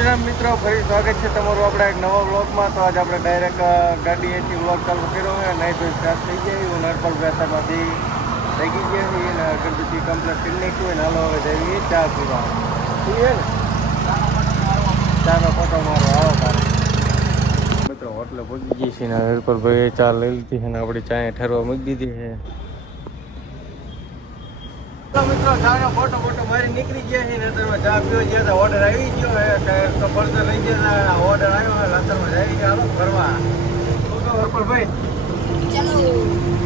શ્રી મિત્રો, ફરી સ્વાગત છે તમારું આપણે એક નવા બ્લોગમાં તો આજે આપણે ડાયરેક્ટ ગાડી એથી બ્લોગ ચાલુ કર્યો હોય નહીં તો સ્ટાર્ટ થઈ જાય હું નરપલ થઈ ગઈ ગયા છીએ અને અગરબત્તી કમ્પ્લીટ કરી નાખ્યું હોય ને હાલો હવે જઈએ ચા પીવા. પીએ ને? ચાનો ફોટો મારો, આવો તારે મિત્રો, હોટલે પહોંચી ગઈ છીએ ને, હરપલભાઈએ ચા લઈ લીધી છે ને, આપણી ચાએ ઠરવા મૂકી દીધી છે. મિત્રો ચાનો ફોટો ફોટો મારી નીકળી ગયા છે ને ચા પીવા ગયા તો ઓર્ડર આવી ગયો હે તો કપડતો લઈ ગયા હતા ઓર્ડર આવ્યો લાતરમાં જઈ ગયા હાલો ફરવા. કહો ચાલો.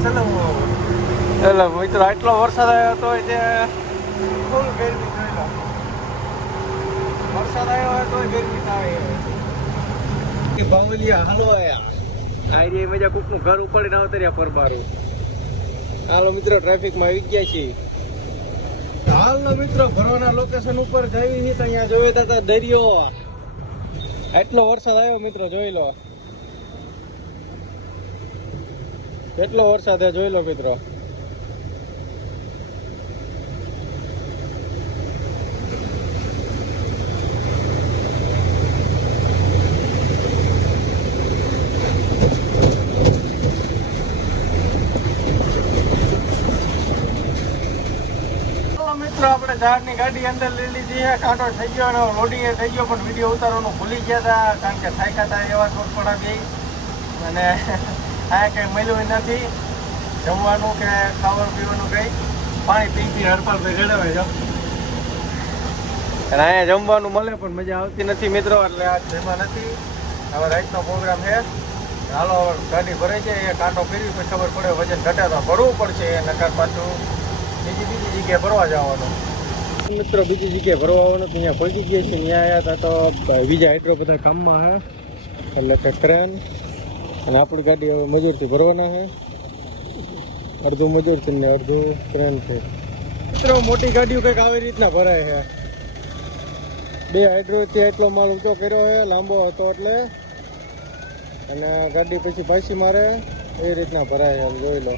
ચલો. એટલે મિત્રો આટલો વરસાદ આવ્યો તો જે ફૂલ ગરમી લો વરસાદ આવ્યો હોય તો ગરમી થાય બાવલિયા હાલો આયા. આઈ મજા કોકનું ઘર ઉપાડીને આવતર્યા પરબારું હાલો મિત્રો ટ્રાફિકમાં આવી ગયા છીએ. હાલનો મિત્રો ભરવાના લોકેશન ઉપર જઈ છે અહીંયા જોઈ હતા દરિયો. એટલો વરસાદ આવ્યો મિત્રો, જોઈ લો. કેટલો વરસાદ જોઈ લો મિત્રો ચાલો મિત્રો, આપણે ઝાડની ગાડી અંદર લઈ લીધી છે. કાંટો થઈ ગયો અને લોડિંગ થઈ ગયો, પણ વીડિયો ઉતારવાનું ભૂલી ગયા હતા, કારણ કે થાયકા હતા એવા ચોટપડા બે. અને આ કંઈ મળ્યું નથી. જમવાનું કે ખાવાનું પીવાનું કંઈ. પાણી પી પી હડપાલ ભાઈ છે. અને અહીંયા જમવાનું મળે પણ મજા આવતી નથી મિત્રો, એટલે આ જમવા નથી. હવે રાઈટનો પ્રોગ્રામ છે. હાલો ગાડી ભરાઈ જાય એ કાંટો ફેરવી પછી ખબર પડે, વજન ઘટાડવા ભરવું પડશે, નકર પાછું બીજી બીજી જગ્યાએ ફરવા જવાનો. મિત્રો, બીજી જગ્યાએ ભરવા આવવાનું તો અહીંયા પહોંચી ગયા છે ત્યાં આવ્યા હતા તો બીજા હાઇડ્રો બધા કામમાં હે. એટલે કે ક્રેન અને આપણી ગાડી હવે મજૂરથી ભરવાના છે અડધું મજૂર છે ને અડધું ક્રેન છે મિત્રો, મોટી ગાડીઓ કંઈક આવી રીતના ભરાય છે બે હાઇડ્રોથી એટલો માલ ઊંચો કર્યો છે લાંબો હતો એટલે. અને ગાડી પછી પાછી મારે એ રીતના ભરાય છે જોઈ લો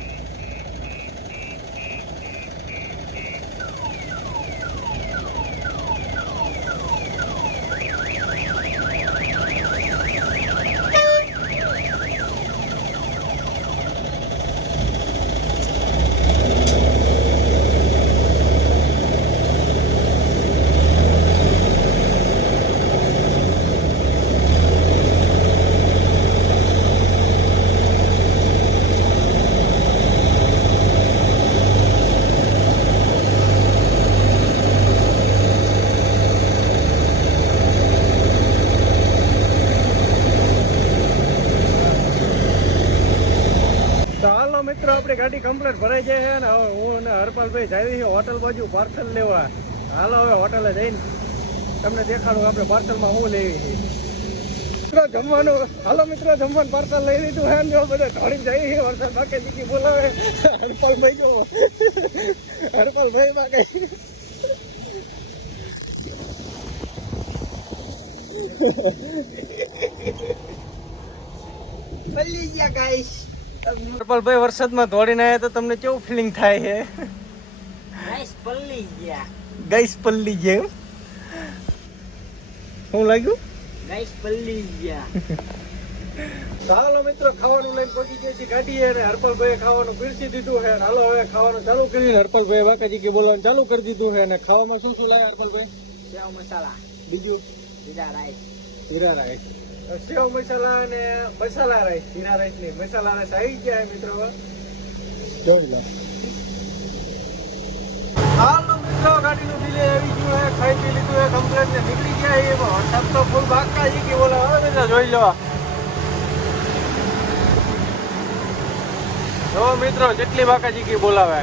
તો હાલો મિત્રો આપણી ગાડી કમ્પ્લીટ ભરાઈ જાય છે ને હવે હું અને હરપાલભાઈ જઈ હોટલ બાજુ પાર્સલ લેવા. હાલો હવે હોટલે જઈને તમને દેખાડું આપણે પાર્સલમાં હું લેવી છે. મિત્રો, જમવાનું હાલો મિત્રો, જમવાનું પાર્સલ લઈ લીધું ને જો બધા ઢોળી જાય છે વરસાદ બાકી દીકી બોલાવે. હરપાલભાઈ જો. હરપાલભાઈ બાકી. પલ્લી ગયા ગાઈસ હરપાલભાઈ વરસાદમાં દોડીને આવ્યા તો તમને કેવું ફિલિંગ થાય છે? ગાઈસ પલ્લી ગયા. ગાઈસ પલ્લી ગયા શું લાગ્યું? ગાઈસ પલ્લી ગયા. હાલો મિત્રો ખાવાનું લઈને પહોંચી ગયા છે ગાડી અને હરપલભાઈ ખાવાનું પીરસી દીધું છે. અને હાલો હવે ખાવાનું ચાલુ કરીને હરપલભાઈ બાકાજી કે બોલવાનું ચાલુ કરી દીધું છે. અને ખાવામાં શું શું લાયા હરપલભાઈ? સેવ મસાલા. બીજું? જીરા રાઈસ. જીરા રાઈસ. સેવ મસાલા અને મસાલા રાઈસ જીરા રાઈસની મસાલા રાઈસ આવી ગયા મિત્રો. જોઈ લો હાલો મિત્રો ગાડીનું બિલે આવી ગયું છે. ખાઈ પી લીધું છે કમ્પ્લેટ ને નીકળી ગયા એ વરસાદ તો ફૂલ બાકાજી કે બોલા હવે બધા જોઈ લો. જો મિત્રો જેટલી બાકાજી કી બોલાવે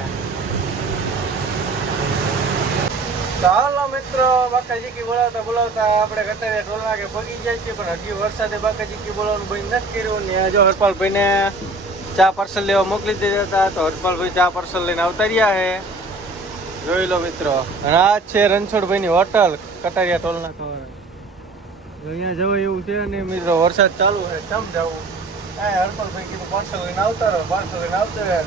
તો હાલો મિત્રો બાકાજી કી બોલાવતા બોલાવતા આપણે ગતરે ટોલ કે પગી જાય છે પણ હજી વરસાદે બાકાજી કી બોલાવવાનું બંધ નથી કર્યું ને જો હરપાલભાઈને ચા પાર્સલ લેવા મોકલી દીધા હતા, તો હરપાલભાઈ ચા પાર્સલ લઈને આવતા છે. જોઈ લો મિત્રો, અને આ છે રણછોડભાઈની હોટલ, કટારિયા ટોલના નાકા અહીંયા જવાય એવું છે ને મિત્રો, વરસાદ ચાલુ છે, ચમ જવું. હા હરપલભાઈ કીધું પાર્સલ લઈને આવતા પાર્સલ લઈને આવતા રહે.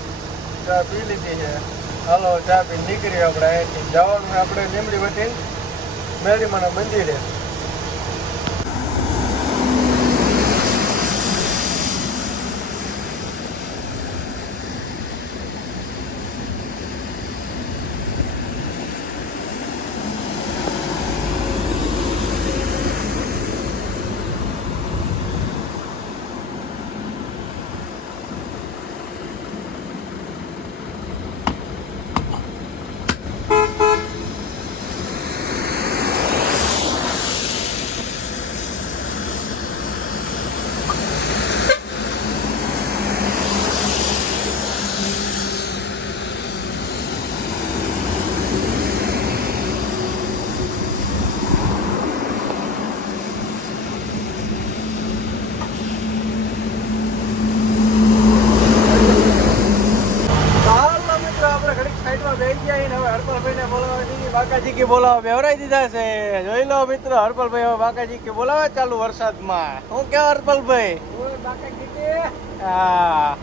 ચા પી લીધી છે. હાલો ચા પી નીકળી આપણે જવાનું આપણે લીમડી વટી મેરીમાના મંદિરે. કે બોલાવા બેવરાઈ દીધા છે. જોઈ લો મિત્રો, હરપલભાઈ હવે બાકાજી કે બોલાવા ચાલુ વરસાદમાં. શું કે હરપલભાઈ? હા.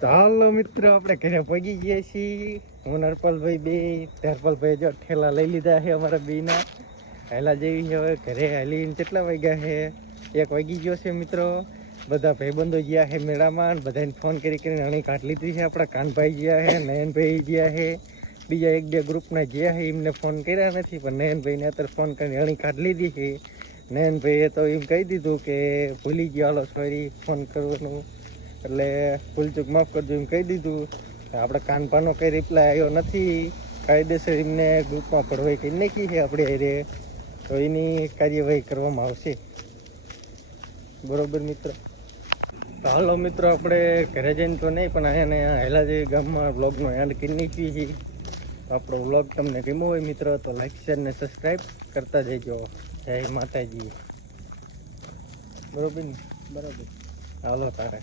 ચાલો મિત્રો, આપણે ઘરે પગી ગયા છીએ. હું હરપલભાઈ બે. હરપલભાઈ જો ઠેલા લઈ લીધા છે અમારા બેના. હેલા જેવી છે હવે ઘરે હાલીને કેટલા વાગ્યા છે? એક વાગી ગયો છે મિત્રો. બધા ભાઈબંધો ગયા છે મેળામાં બધાને ફોન કરી કરીને અણી કાઢ લીધી છે. આપણા કાનભાઈ ગયા છે, નયનભાઈ ગયા છે. બીજા એક બે ગ્રુપના ગયા છે એમને ફોન કર્યા નથી, પણ નયનભાઈને અત્યારે ફોન કરીને અણી કાઢ લીધી છે. નયનભાઈએ તો એમ કહી દીધું કે ભૂલી ગયો, હાલો સોરી ફોન કરવાનું. એટલે ભૂલચૂક માફ કરજો એમ કહી દીધું. આપણે કાનપાનો કંઈ રિપ્લાય આવ્યો નથી. કાયદેસર એમને ગ્રુપમાં પડવાઈ કરી નાખી છે આપણે હારે. તો એની કાર્યવાહી કરવામાં આવશે. બરોબર, મિત્ર? તો હાલો, મિત્રો આપણે ઘરે જઈને તો નહીં, પણ અહીંયા હેલાજી ગામમાં બ્લોગનો એન્ડ કરી નાખીએ છીએ. તો આપણો વ્લોગ તમને ગમ્યો હોય મિત્રો તો લાઈક શેર ને સબસ્ક્રાઈબ કરતા જજો જય માતાજી. બરોબર ને? બરોબર. હાલો તારે.